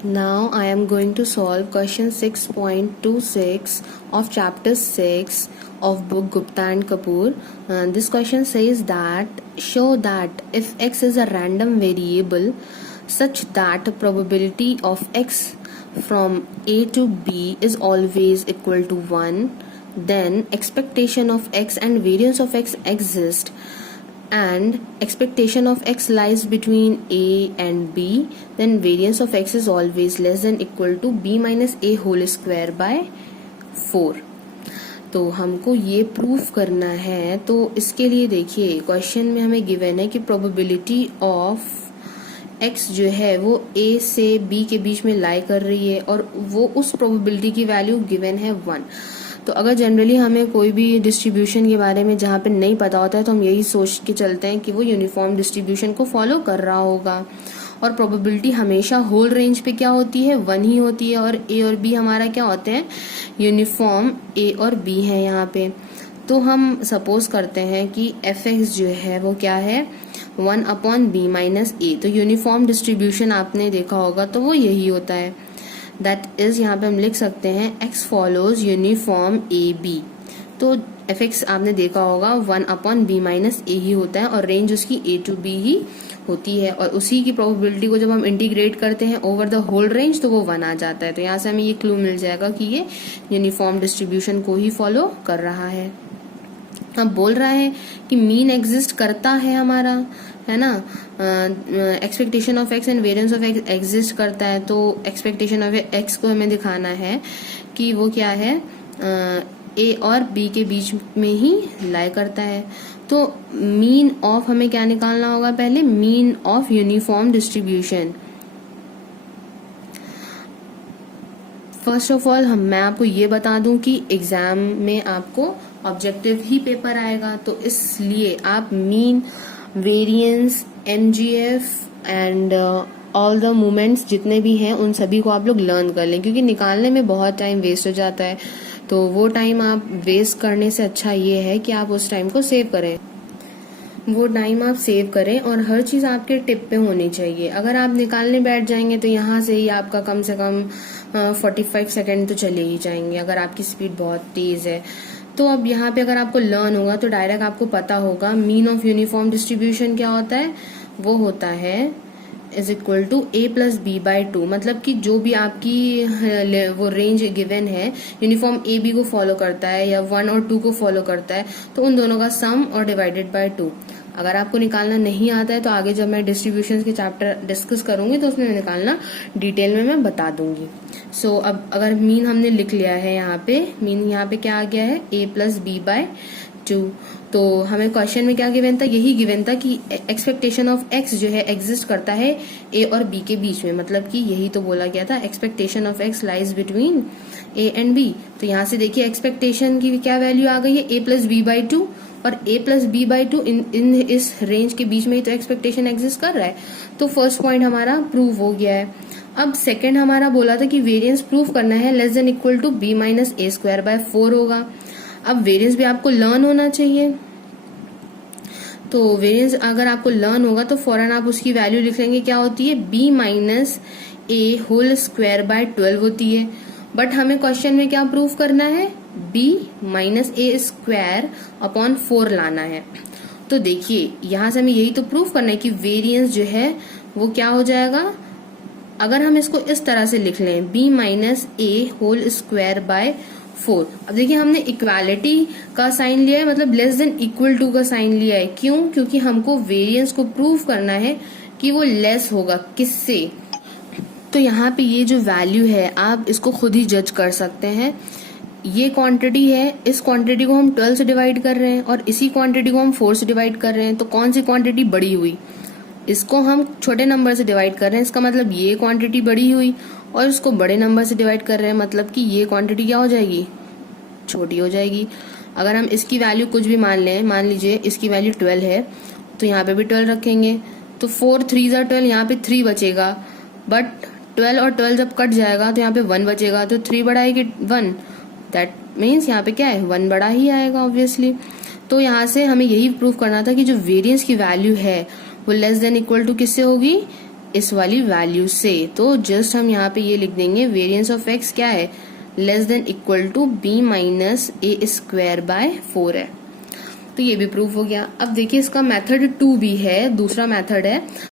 Now I am going to solve question 6.26 of chapter 6 of book Gupta and Kapoor. This question says that show that if x is a random variable such that probability of x from a to b is always equal to 1, then expectation of x and variance of x exist, and expectation of x lies between a and b, then variance of x is always less than equal to b minus a whole square by 4. तो हमको ये proof करना है। तो इसके लिए देखिए question में हमें गिवन है कि प्रोबेबिलिटी ऑफ x जो है वो a से b के बीच में लाई कर रही है और वो उस प्रोबेबिलिटी की वैल्यू गिवन है 1। तो अगर जनरली हमें कोई भी डिस्ट्रीब्यूशन के बारे में जहाँ पे नहीं पता होता है तो हम यही सोच के चलते हैं कि वो यूनिफॉर्म डिस्ट्रीब्यूशन को फॉलो कर रहा होगा, और प्रोबेबिलिटी हमेशा होल रेंज पे क्या होती है 1 ही होती है, और ए और बी हमारा क्या होते हैं यूनिफॉर्म ए और बी है यहाँ पे। तो हम सपोज करते हैं कि एफ एक्स जो है वो क्या है 1 अपॉन बी माइनस ए। तो यूनिफॉर्म डिस्ट्रीब्यूशन आपने देखा होगा तो वो यही होता है, दैट इज यहाँ पे हम लिख सकते हैं x follows uniform a b. तो एफ एक्स आपने देखा होगा 1 अपॉन बी माइनस ए ही होता है और रेंज उसकी ए टू बी ही होती है, और उसी की प्रोबेबिलिटी को जब हम इंटीग्रेट करते हैं ओवर द होल रेंज तो वो 1 आ जाता है। तो यहाँ से हमें ये क्लू मिल जाएगा कि ये यूनिफॉर्म डिस्ट्रीब्यूशन को ही फॉलो कर रहा है। अब बोल रहा है कि मीन एग्जिस्ट करता है हमारा, है ना, expectation of x and variance of x exist करता है। तो एक्सपेक्टेशन ऑफ एक्स को हमें दिखाना है कि वो क्या है ए और बी के बीच में ही लाई करता है। तो मीन ऑफ हमें क्या निकालना होगा, पहले mean of uniform distribution. First of all मैं आपको ये बता दूं कि एग्जाम में आपको ऑब्जेक्टिव ही पेपर आएगा, तो इसलिए आप mean, variance, MGF and all the moments जितने भी हैं उन सभी को आप लोग लर्न कर लें, क्योंकि निकालने में बहुत टाइम वेस्ट हो जाता है। तो वो टाइम आप वेस्ट करने से अच्छा ये है कि आप उस टाइम को सेव करें, वो टाइम आप सेव करें, और हर चीज आपके टिप पे होनी चाहिए। अगर आप निकालने बैठ जाएंगे तो यहाँ से ही आपका कम से कम 45 सेकेंड तो चले ही जाएंगे अगर आपकी स्पीड बहुत तेज है। तो अब यहाँ पे अगर आपको लर्न होगा तो डायरेक्ट आपको पता होगा मीन ऑफ यूनिफॉर्म डिस्ट्रीब्यूशन क्या होता है, वो होता है is equal to a plus b by 2। मतलब कि जो भी आपकी वो रेंज गिवन है यूनिफॉर्म ए बी को फॉलो करता है या 1 और 2 को फॉलो करता है, तो उन दोनों का सम और डिवाइडेड बाय 2। अगर आपको निकालना नहीं आता है तो आगे जब मैं डिस्ट्रीब्यूशन के चैप्टर डिस्कस करूंगी तो उसमें निकालना डिटेल में मैं बता दूंगी। सो अब अगर मीन हमने लिख लिया है यहाँ पे, मीन यहाँ पे क्या आ गया है ए प्लस बी बाय 2। तो हमें क्वेश्चन में क्या गिवन था, यही गिवन था कि एक्सपेक्टेशन ऑफ एक्स जो है एग्जिस्ट करता है ए और बी के बीच में। मतलब कि यही तो बोला गया था, expectation of x lies between a and b. तो यहाँ से देखिए एक्सपेक्टेशन की क्या वैल्यू आ गई है ए प्लस बी बाई 2, और a प्लस बी बाई 2 इन इस रेंज के बीच में ही तो एक्सपेक्टेशन एग्जिस्ट कर रहा है। तो फर्स्ट पॉइंट हमारा प्रूव हो गया है। अब सेकंड हमारा बोला था कि वेरिएंस प्रूव करना है less than equal to b minus a square by 4 होगा। अब वेरिएंस भी आपको लर्न होना चाहिए, तो वेरिएंस अगर आपको लर्न होगा तो फौरन आप उसकी वैल्यू लिख लेंगे, क्या होती है b minus a whole square by 12 होती है। बट हमें क्वेश्चन में क्या प्रूव करना है, b minus a square upon 4 लाना है। तो देखिए यहां से हमें यही तो प्रूव करना है कि वेरिएंस जो है वो क्या हो जाएगा, अगर हम इसको इस तरह से लिख लें b minus a whole square by 4। अब देखिए हमने इक्वालिटी का साइन लिया है, मतलब लेस देन इक्वल टू का साइन लिया है। क्यों? क्योंकि हमको वेरिएंस को प्रूव करना है कि वो लेस होगा किससे। तो यहाँ पे ये जो वैल्यू है आप इसको खुद ही जज कर सकते हैं। ये क्वांटिटी है, इस क्वांटिटी को हम 12 से डिवाइड कर रहे हैं और इसी क्वांटिटी को हम 4 से डिवाइड कर रहे हैं। तो कौन सी क्वांटिटी बड़ी हुई, इसको हम छोटे नंबर से डिवाइड कर रहे हैं, इसका मतलब ये क्वांटिटी बड़ी हुई, और इसको बड़े नंबर से डिवाइड कर रहे हैं मतलब कि ये क्वांटिटी क्या हो जाएगी, छोटी हो जाएगी। अगर हम इसकी वैल्यू कुछ भी मान लें, मान लीजिए इसकी वैल्यू 12 है तो यहाँ पे भी 12 रखेंगे, तो 4 3 12, यहाँ पे 3 बचेगा। बट 12 और 12 जब कट जाएगा तो यहाँ पे 1 बचेगा, तो 3 बड़ा है कि 1, दैट मीन्स यहाँ पे क्या है 1 बड़ा ही आएगा ऑब्वियसली। तो यहाँ से हमें यही प्रूव करना था कि जो वेरिएंस की वैल्यू है वो लेस देन इक्वल टू किससे होगी, इस वाली वैल्यू से। तो जस्ट हम यहाँ पे ये लिख देंगे वेरिएंस ऑफ एक्स क्या है, less than equal to b minus a square by 4 है। तो ये भी प्रूफ हो गया। अब देखिए इसका मेथड 2 भी है, दूसरा मेथड है